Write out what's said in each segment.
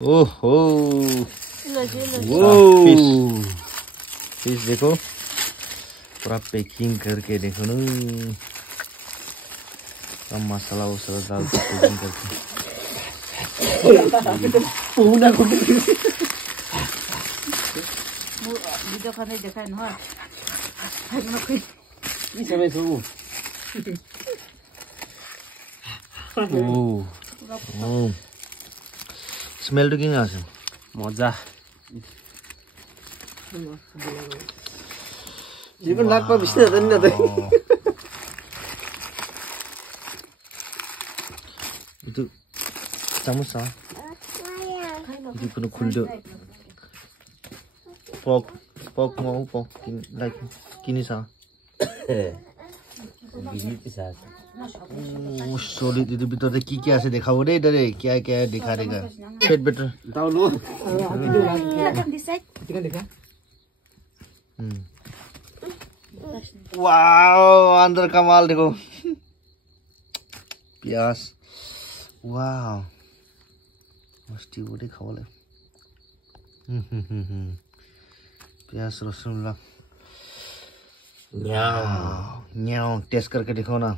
ओहो फिश देखो पूरा पैकिंग करके देखो ना सब मसाला वसाला डाल के पैकिंग करके पूना को वीडियो खाने देखा है ना ये सब है सब ओह स्मेल तो किंग आसे मजा जीवन लाख पर बिस्तर तो नहीं आता itu camus ah itu kena kuldo pok mau pok like kini sa gini tu sah sorry दीदी भीतर से क्या से दिखाओ रे इधर क्या क्या दिखा देगा पेट बेटर tahu lu देखा वाओ अंदर का माल देखो प्याज वाओ मस्ती वो दिखाओ ले प्याज लहसुन ला न्याओ टेस्ट करके दिखाओ ना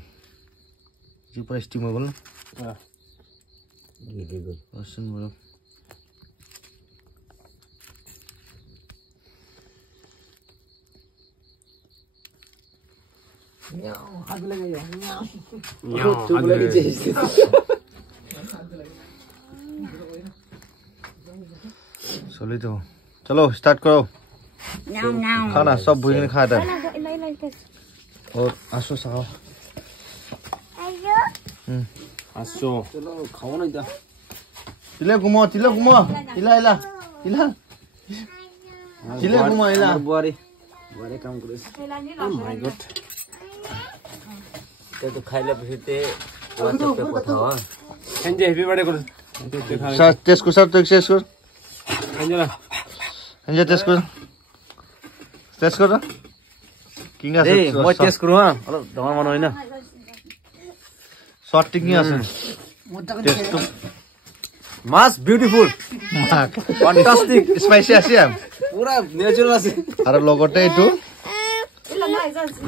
जी पर स्टीमेबल ना ये देखो लहसुन बोलो हाथ लगाइए तू लगी चाहिए चलो तो चलो स्टार्ट करो खाना सब भूल खा दे और आसो साओ आसो चलो खाओ ना इधर चिल्ला घुमाओ हिला चिल्ला घुमाओ हिला बुआरी काम करे ओह माय गॉड तो खाइले फिरते WhatsApp पे पठाओ संजय हैप्पी बर्थडे करो सर टेस्ट को सब टेस्ट कर अंजना संजय टेस्ट कर किंगा ए म टेस्ट करू हां अल धमा मन होइन शॉट टिक नहीं आसे टेस्ट तो मास ब्यूटीफुल फैंटास्टिक स्पाइसी आसे पूरा नेचुरल आसे আর লগতে এটো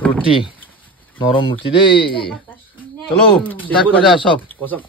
রুটি নরম রুটি দে চলো স্টার্ট করে যা সব कसम